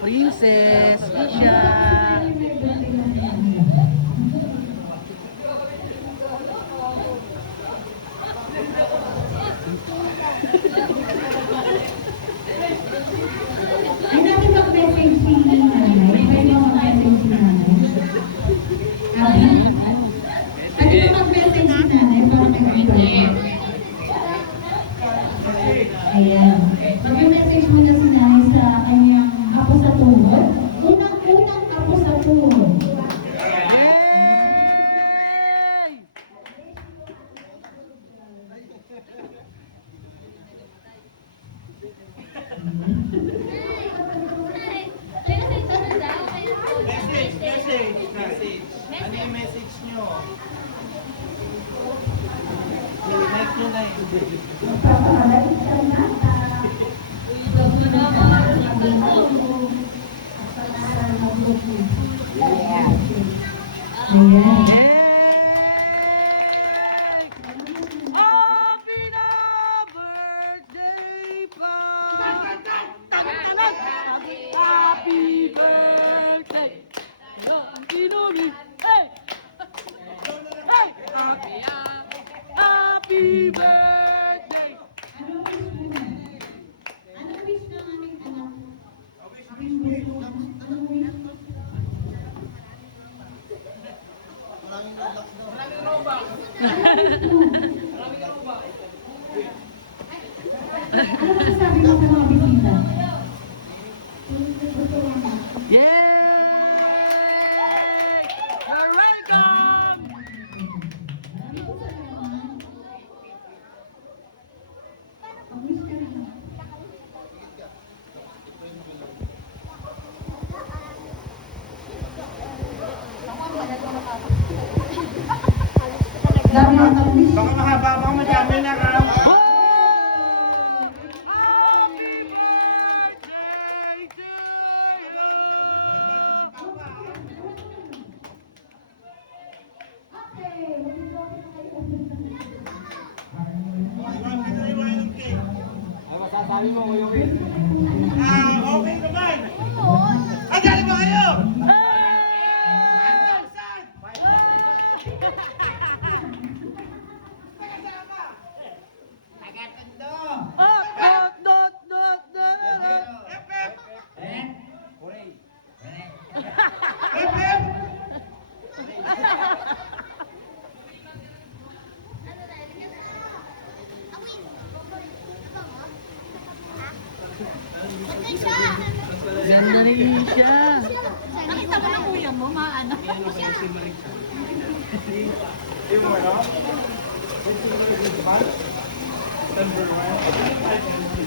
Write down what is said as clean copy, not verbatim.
Princess Isha. Ay, natin mag-message si nanay. Pwede mo mag-message si nanay. Abi? Pwede mo mag-message si nanay para nag-enjoy. Ayan. Mag-message mo na si nanay sa kanyang apo sa tuhod. Unang apo sa tuhod. Message. Ano yung message nyo? I-like nyo na yun. Ayan. Happy na birthday pa! Happy birthday! Inumi! Hey! Hey! Happy birthday! Anong wish ng aming anak? Anong wish? Anong wish? Ano masasabi mo sa mga bisita? Yay! You're welcome! Mag-wish ka na. Dami ang mag-wish. Baka mahaba, baka madami na ka. Oh! Happy birthday to Okay naman. Ay, galing ba kayo? Ganda rin siya. Nakita mo ng kuya mo, maano? Yung ano?